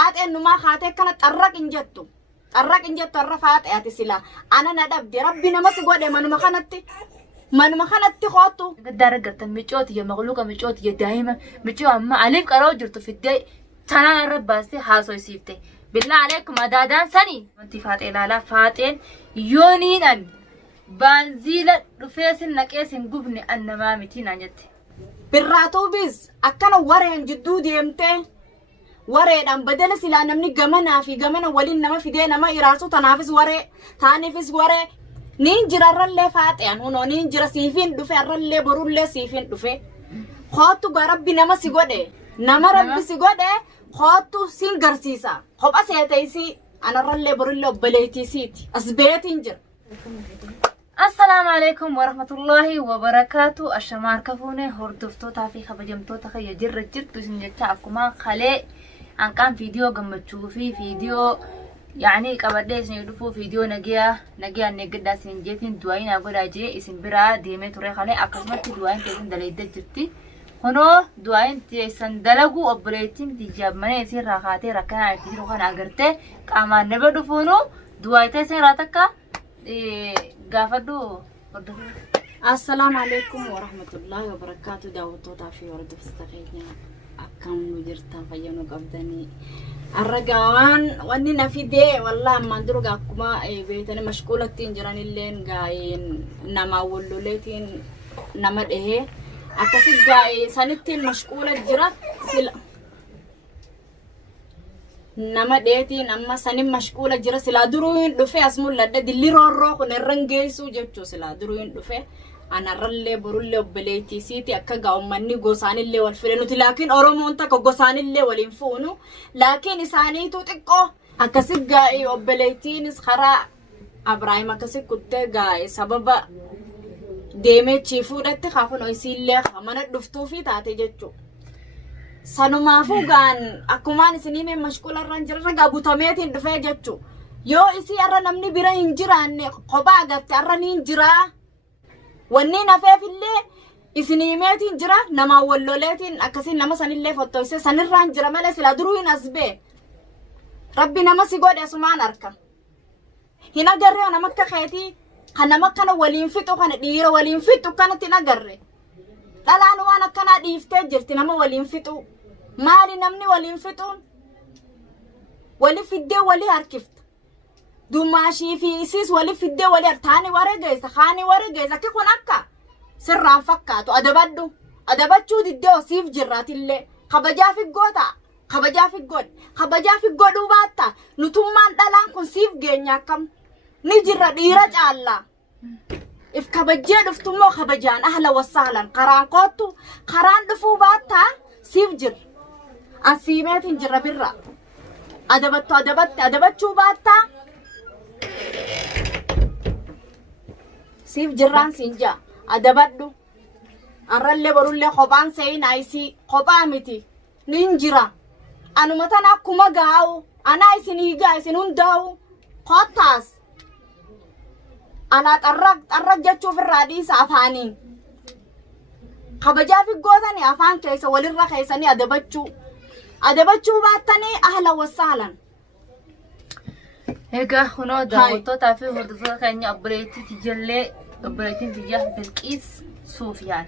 فاتي إنه ما خاتي كانت أرق إنجتو أرق إنجتو الرفات أتسلا أنا ندب دي ربنا ما سقوا ده من ما خنتي خاطو قدر قلت ميجوتي يا مغلوقة ميجوتي يا دايما ميجو أما عليك قرأ جرتو في الدي تنا رب باسي حاسو يسيفتي بالله عليكم أدادان سني انتي فاتين على فاتين يونين بانزيلة رفيس النكيس قبني أنما متين عنجتي براتو بيز أكنا ورين جدو ديمتي ورين أم بدل سلا نمني جمنا في جمنا ولين نما في دينا ما إراسو تنافس وري تانفس وري نينجر الرلة فاتين هنو نينجر سيفين دفع الرلة برولة سيفين دفع خاطو ربي نما سيقوده نما ربي سيقوده خاطو سينجر سيسا خب أسيتيسي أنا الرلة برولة بليتي سيتي أسبيت إنجر. السلام عليكم ورحمة الله وبركاته. الشمار كفوني هردفتو تافي خبجمتو تخي جر جرتو سنجتا أكما خلي أن كان فيديو قمتشو فيديو يعني كبردي سنيدفو فيديو نجيا نجدا سنجتين دوين أقول أجي اسم برا ديمي توري خلي أكسمت دوين تيسن دليدا جرتي هنو دوين تيسن دلقو أبريتين تجاب مني يسير راقاتي ركنا عتيرو خان أغرتي كاما نبدفونو دوين تيسن راتكا قافدو. السلام عليكم ورحمة الله وبركاته. دعوتو تافي ورد فستخيني أكم مجرتا فيونو قبدني الرجوان واننا في دي والله ما ندرو قاكما بيتنا مشكولة تنجران اللين قاين نما ولوليتين نما ايه أكسي قاي سنتين مشكولة جرا سلا نما ديتي نما سنين مشكولة جرا سلا دروين دفع اسمو لدى دي اللي رو نرنجيسو جبتو سلا دروين دفع أنا رلّي برولّي بليتي سيتي أكا قومني قوسان اللي والفرنوتي لكن أرومون تاكو قوسان اللي والإنفونو لكن إسانيتو تقو أكاسي قاي وبليتي نسخرا أبراهيم أكاسي كده قاي سببا ديمي تشيفو داتي خافون ويسي اللي خامانا دفتو في تاتي جتشو سانو مافو قان أكومان سنين مشكولة رانجر رقا بوتاميتين دفاي جتشو يو إسي أرى نمني برا ينجراني قبا قبتي أرى نينجرا wanni nafeef illee isiniimeetiin jira nama walloleetiin akkasiin nama sanillee fottoyse sanirraan jira malee sila duruu hin asbee rabbi nama si godhe asumaan arka hin agarre nama akka keetii kan nama akkana waliin fixu kana dhiira waliin fixu kanatti hin agarre dhalaan waan akkanaa dhiiftee jirti nama waliin fixu maali namni waliin fixuun wali fiddee wali harkifta dumaashii fi isiis wali fiddee wali artaani waree geessa kaani waree geessa akka kun akka sirraan fakkaatu adabachuu diddee osiif jirraatillee kabajaa fi godhuu baatta nutummaan dhalaan kun siif geenya akkam ni jirra dhiira caallaa if kabajee dhuftummoo kabajaan ahla wasaalan karaan koottu karaan dhufuu baatta siif jirra ansiimeetiin jirra birra adabachuu baatta siif jirraan sinja adabadhu arralle borulle kophaan seyin ayisi kophaa miti ninjira anumatan akkuma gaa'u anaa isin higaa isin hundaa'u kottaas alaa xarraq jechuuf irraa dhiisa afaaniin kabajaa fi gootanii afaan keessa walirra keessanii adabachuu baattanii ahla wasaalan. هيجا هنا دعوتو تافي هردفو كاني أبريتي تجلي أبريتين تجاه بلقيس سوفيان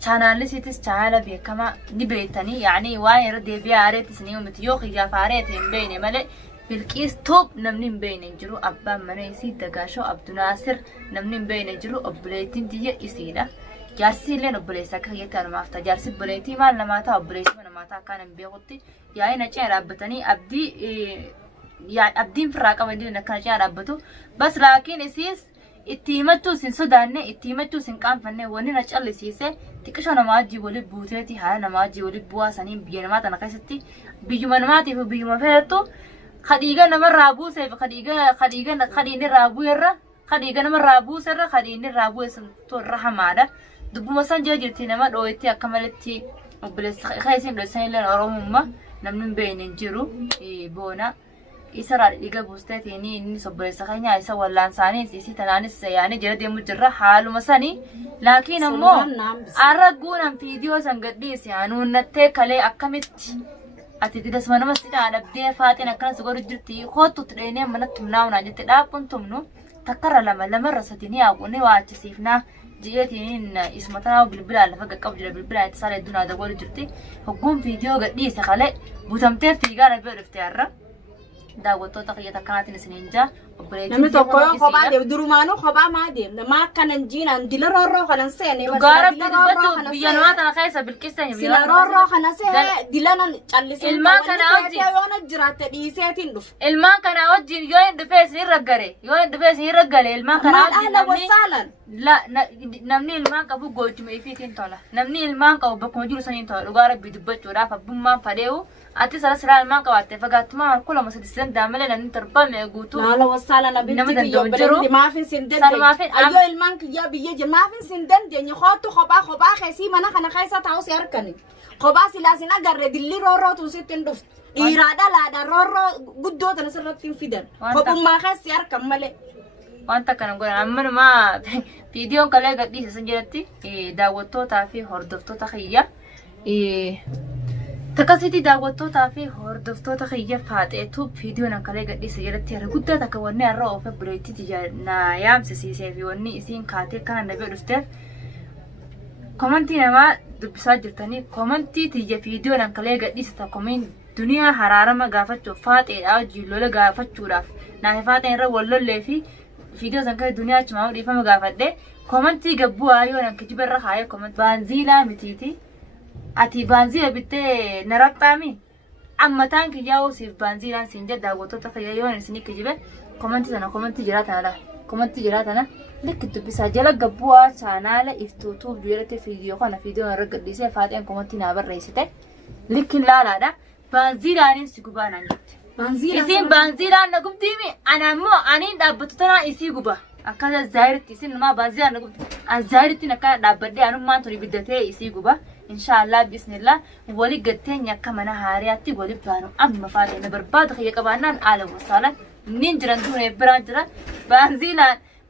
channel sitis channel beekama ni beetani yani waan irra biyaare tisni umtiyo qiya faareet in beene male bilqis top namni beene jiru abba manaysi dagasho abdunaasir namni beene jiru obleetin diye isida jaarsi leen obleesa ka yetan maafta jaarsi obleeti maal namaata obleesi namaata kanan beequtti yaay na ceera abbatani abdi ya abdin firaqa wadina kan ceera abbatu bas laakin isis ittiimatu sin sodaanne ittiimatu sin qaanfanne wani na callisiise tikisho namaaji wali buuteeti haa namaaji wali buwaasanii biyya namaa tana keessatti biyyuma namaatiif biyyuma feetu khadiiga nama raabuuseef khadiini raabuu irra khadiiga nama raabuus irra khadiini raabuu isantu irra hamaadha dubbuma san jira jirti nama dhooyetti akka malatti obboleessa keessin dhosan illeen oromumma namni beeyne jiru boona isara dhiiga buusteetini inni sobboleessa keenya isa wallaan saanii isi tanaanis yaani jira deemu jirra haaluma sanii laakiin ammoo arraguunan fiidiyoo san gadhiisi hanuunnattee kalee akkamitti ati didas mana masjida adabdee faatiin akkana sigooru jirti kootu tidheenee manatti humnaa'unaa jetti dhaabbuun tumnu takkara lamarra sadii yaaqunni waa achisiifnaa ji'eetiin ismataa bilbilaa lafa qaqqabu jira bilbilaa itti saalee dunaa dagoolu jirti hogguun viidiyoo gadhiise kalee butamtee fiigaa na bira dhuftee har'a daawwattoota kiyya takkanaatiin isiniin jaa namni tokko yoo kophaa deemu durumaanuu kophaa maa deemna maa akkanan jiinaan dila roorroo kanan seene dhugaara dubbatu biyya namaa tana keessa bilqistanya sila roorroo kana see dilanan callisee ilmaan kana wajjin yoo jiraatte dhiiseetiin dhufu ilmaan kana wajjin yoo hin dhufee isin raggare yoo hin dhufee isin raggale ilmaan kana wajjin namni ilmaan qabu gochuma ifiitiin tola namni ilmaan qabu bakkuma jiru saniin tola dhugaa rabbii dubbachuudhaaf abbummaan fadheewu ati sala ilmaan qabaatte fagaattuma harkula masadisan daamalee namni torbame guutuu laala wasaala nabitti kiyyo baletti maafin sin dandeenye ayyo ilmaan kiyya biyya jir maafin sin dandeenye khootu kophaa keessii mana kana keessa taa'u si harkani kophaa silaasin agarre dilli roorrootu sittin dhuftu dhiiraa dhalaadha roorroo guddoo tana sirratti hin fidan kophummaa keessi harkan malee wanta kana godhan ammanumaa viidiyoon kalee gadhiisisan jedhatti daawwattootaa fi hordoftoota kiyya takkasitti daawwattootaa fi hordoftoota kiyya faaxeetu viidiyoon kalee gadhiisa jedhatti har'a guddaa takka wanni har'a oofe buleetti na yaamsisiisee fi wanni isiin kaatee kana nabee dhufteef komantii namaa dubbisaa jirtanii komantii tiyya viidiyoon kalee gadhiisa takkomiin duniyaa haraarama gaafachuuf faaxeedhaa wajjin lola gaafachuudhaaf naaf faaxeen irra wal lollee fi viidiyoo san kan duniyaa cimaa dhiifama gaafadhe komantii gabbuu aayoo nan kijiba irra kaayee komantii baanziilaa mitiiti ati baanziila bittee naraqxaami ammataan kiyyaa'uu siif baanziilaan siin jedha daawwattoota fayyaayoon isinii kijibe komantii jiraatana likki dubbisaa jala gabbuu chaanaala iftuutuuf duudhatti viidiyoo kana viidiyoo irra gadhiisee faaxeen komantii naa barreessite likki laalaadha baanziilaanin si gubaa naan jette isin baanziilaan na gubdiimi ana ammoo aniin dhaabbatu tanaa isii guba akkana zaahiritti isin namaa baanziilaan na gubdi zaahiritti akkana dhaabbadhee anummaan tuni biddatee isii guba inshallah bismillah wali gatteenya akka mana haariyaatti wali baanu amma faaxee na barbaada kiyya qabaannaan aala wasaalan nin jiran duunee biraan jira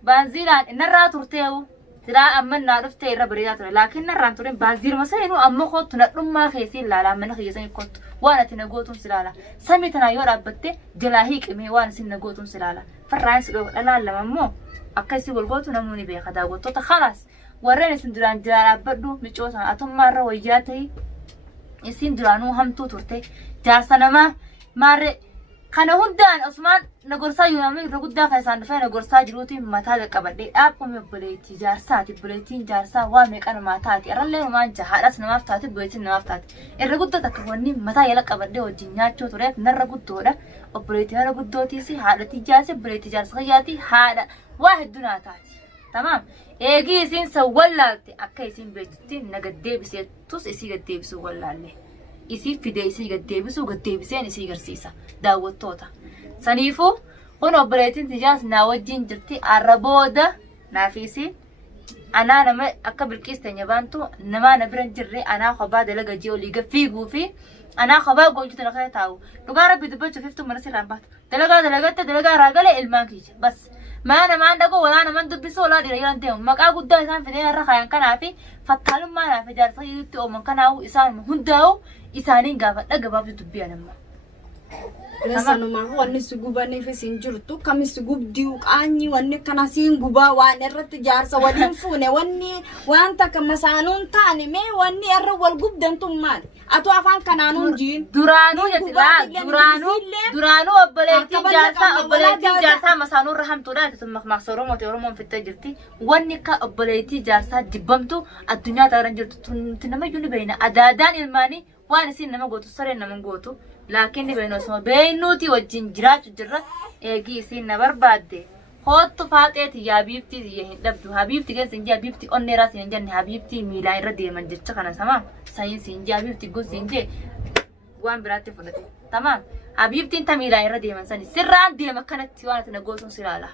baanziilaan inarraa turteewu siraa amma naa dhuftee irra bareedaa ture laakiin narraan ture baanziiluma seenuu ammoo kootu na dhummaa keessii ilaalaa mana kiyyasanii kootu waan ati na gootuun silaala samii tanaa yoo dhaabbatte jalaa hiiqimee waan isin na gootuun silaala farraan si dhoo dhalaan lama immoo akka isii wal gootu namuu ni beeka daawwattoota khalaas warreen isin duraan jiraa dhaabbadhu micoosan atummaa irra wayyaa ta'ii isin duraanuu hamtuu turte jaarsa namaa maarree kana hundaan Usmaan nagorsaa yuunamni irra guddaa kan isaan dhufee nagorsaa jiruutiin mataa qaqqabadhee dhaabame obboleettii jaarsaati obboleettiin jaarsaa waa meeqa namaa taati irrallee homaan jahaadhas namaaf taati obboleettiin namaaf taati irra guddaa takka wanni mataa yala qabadhee wajjin nyaachuu tureef narra guddoodha obboleettii narra guddootiis haadhatii jaarsi obboleettii jaarsa kiyyaati haadha waa hedduu naa taati tamaam eegii isiin sawwallaalte akka isiin beektutti na gaddeebiseettus isii gaddeebisuu wallaalle isii fidee isii gaddeebiseen isii garsiisa daawwattoota saniifuu kun obboleettiin tijaas naa wajjin jirti arrabooda naafiisi anaa nama akka bilqiisteenya baantu namaa na biran jirre anaa kophaa dalaga jee olii fiiguu fi anaa kophaa goonjuutu na kee taa'u dhugaa rabbi dubbachuuf iftuu mana sirraan baatu dalagaa raagalee ilmaan kiyya bas maa namaan dhagoo walaa naman dubbisu walaa dhiira jiran deemu maqaa guddaa isaan fidee irra kaayan kanaa fi fattaalummaa naaf ijaarsa yuutti ooman kanaa'u isaan hundaa'u isaaniin gaafadha gabaabdu dubbiya namma. Lesanumaa wanni si gubaniif isin jirtu kami si gubdiu qaanyi wanni kana siin gubaa waan irratti jaarsa waliin fuune wanni waan takka masaanuun taane mee wanni irra wal gubdantu maal atu afaan kanaanuun jiin duraanuu jettilaa duraanuu obboleettiin jaarsaa masaanuun rahamtuudha jechuun maqsa oromoon fittee jirti wanni akka obboleettii jaarsaa dibbamtu addunyaa ta'an jirtu tunti nama iyyuu ni beeyna adaadaan ilmaanii waan isin nama gootu sareen nama gootu laakiin ni beeyna osoo beeynuuti wajjin jiraachuu jirra eegii isin na barbaadde hootu faaxeeti yaa biiftii ziyya hin dhabdu habiifti geessi hin jee habiifti onneeraa siin hin jenne habiiftii miilaan irra deeman jecha kana samaa saayinsi hin jee habiifti gosi hin jee waan biraatti fudhate tamaam habiiftiin ta miilaan irra deeman sani sirraan deema kanatti waan ati na gootuun silaala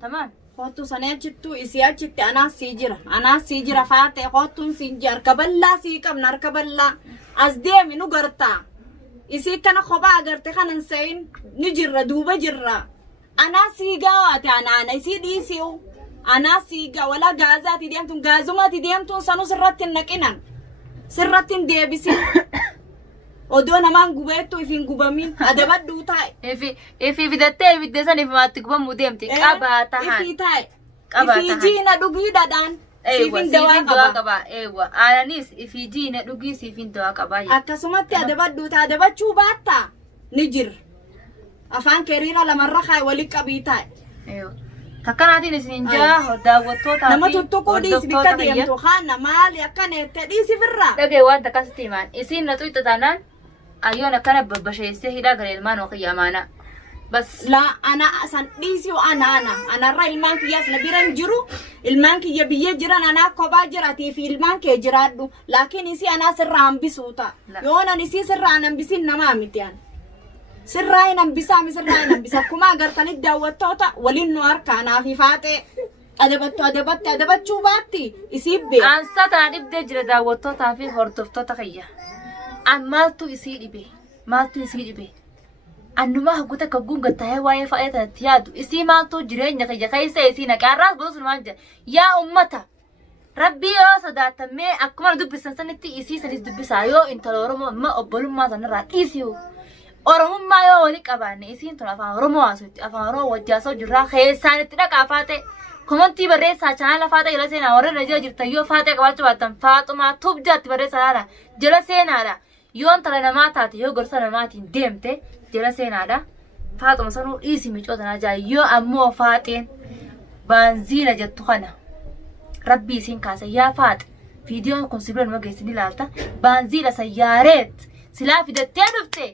tamaam. Kootu sana achittuu isii achitti anaas sii jira faatee kootuun siin jee harka bal'aa sii qabna harka bal'aa as deemi nu gartaa isii kana kophaa agarte kanan sayin ni jirra duuba jirra anaa siigaa waate anaana isii dhiisiu anaa siigaa wala gaazaati deemtuun gaazumati deemtuun sanuu sirratti hin naqinan sirratti hin deebisin ودونا ما نقبيتو في نقبمين هذا بدو تاي في بدتي بدسني في ما تقبل موديمتي قبا تهان في تاي قبا في جينا دوغي دادان سيفين دوا قبا ايوه انانيس في جينا دوغي سيفين دوا قبا akkasumatti ada baddu ta ada bachuu baatta ni jir afaan keriira lamarra khay wali qabiitaa ايوه kakkanaatiin isin jaa daawwattoota nama tuttuquu dhiisi bikka deemtu haana maali akkaneette dhiisi firraa dhagee waan takkasitti himaan isin na tuyta taanaan ayyoon akkana babbasheessee hidhaa gara ilmaan wakiyya amaanaa bas la ana san dhiisi ana ra ilmaan kiyyaas na biran jiru ilmaan kiyya biyyee jiran ana kophaa jiratii fi ilmaan kee jiraadhu laakiin isi ana sirraa hambisuu ta'a yoonan isi sirraa hambisin namaa miti an sirraa hin hambisa akkuma agartanitti daawwattoota waliin nu harkaanaa fi faatee adabachuu baatti isii bee ansa tana dhibdee jira daawwattootaa fi hordoftoota kiyya an maaltu isii dhibe annuma haguuta kaguun gattaa'ee waa'ee fa'ee tanatti yaadu isii maaltu jireenya kiyya keessa isii naqaarraas bosuun waan jira yaa ummata rabbii yoo sodaatamee akkuma dubbisan sanitti isii sanis dubbisaa yoo intala oromoo amma obbolummaa sanarraa dhiisiu oromummaa yoo wali qabaanne isiin tun afaan oromoo haasuutti afaan oromoo wajjaasoo jirraa keessaan itti dhaqaa faatee komantii barreessaa chaanala faatee jala seenaa warra na jala jirtan yoo faatee qabaachuu baattan faaxumaa tubjaatti barreessaa laala jala seenaadha yoo intala namaa taate yoo gorsa namaatiin deemte jala seenaadha faaxuma sanuu dhiisi micoota jaa yoo ammoo faaxeen baanziila jettu kana rabbii isiin kaasa yaa faaxe viidiyoon kun sibiila nama geessini laalta baanziila sayyaareet silaa fidattee dhufte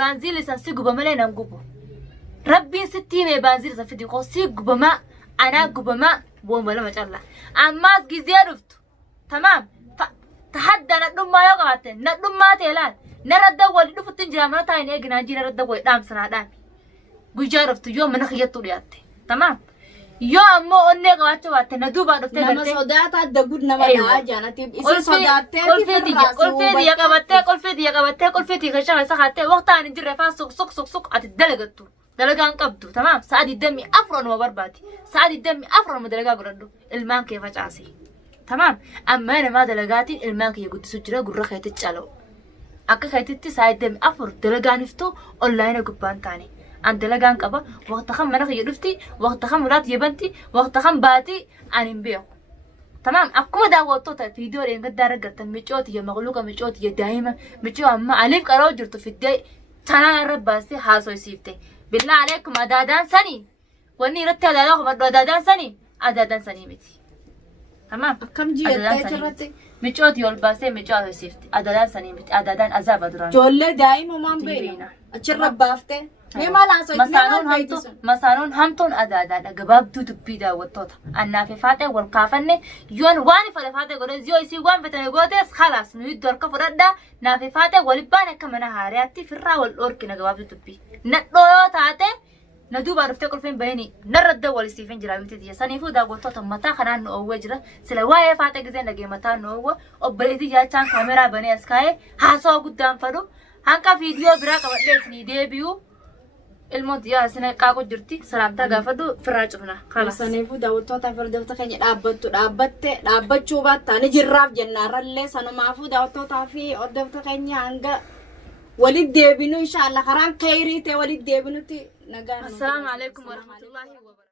baanziila san si guba malee nan gubu rabbiin sitti himee baanziila san fidi koo si gubamaa anaa gubamaa boomba lama calla ammaas gizee dhuftu tamaam tahadda nadhummaa yoo qabaatte nadhummaa ta'e laal naradda wali dhufutti jira mana taa'in eeginaa jira naradda wali dhaamsanaadhaan guyyaa dhuftu yoo mana kiyyattuu dhiyaatte tamaam yoo ammoo onnee qabaachuu baatte na duubaa dhuftee nama sodaata adda gud nama dhaa jaanatiif isi sodaattee qolfee diyya qabattee qolfee diyya keessaa keessa kaattee waqtaan hin jirre faa suq ati dalagattu dalagaan qabdu tamaam sa'a 24 numa barbaati sa'a 24 numa dalagaa godhadhu ilmaan kee facaasi tamaam amma namaa dalagaatiin ilmaan kee guddisu jira gurra keetti cala'u akka keetitti sa'a 24 dalagaan iftuu onlaayina gubbaan taane an dalagaan qaba waqta kan mana kiyya dhufti waqta kan muraat yebanti waqta kan baati an hin beeku tamaam akkuma daawwattoota viidiyoo dheengaddaa argattan micooti ya maqluuqa micooti ya daa'ima micoo amma aliif qaroo jirtu fiddee tanaan irra baastee haasoysiifte bilaa aleekum adaadaan sanii wanni irratti adaadaa qofadhu adaadaan sanii miti tamaam akkam jiyattee jirratti micooti ol baastee micoo haasoysiifte adaadaan sanii miti adaadaan azaaba duraan ijoollee daa'imumaan beena achirra baaftee masaanuun hamtuun adaadaadha gabaabduu dubbii daawwattoota annaafi faatee wal kaafanne yoon waan ifadhe faatee godhe yoo isii waan fetane gootees khalaas nu iddoo harka fudhadhaa naafi faatee walibbaan akka mana haariyaatti firraa wal dhoorkina gabaabduu dubbii nadhoo yoo taate na duubaa dhuftee qolfeen bahini narradda walisiifin jira miti tiyya saniifuu daawwattoota mataa kanaan nu oowwee jira sila waa'ee faatee giseen dhagee mataa nu oowwa obboleetii jaachaan kaameraa banee as kaa'ee haasawaa guddaan fadhu hanqa viidiyoo biraa qabadhee isinii deebi'uu ilmooti yaa sina qaaqu jirti salaamtaa gaafadhu firraa cufna kala saniifuu daawwattoota firdafta keenya dhaabbachuu baattaa ni jirraaf jennaarrallee sanumaafuu daawwattootaa fi hordoftoota keenya hanga walitti deebinu inshallah karaan khayrii ta'e walitti deebinutti nagaan assalaamu alaykum warahmatullahi wabarakatuh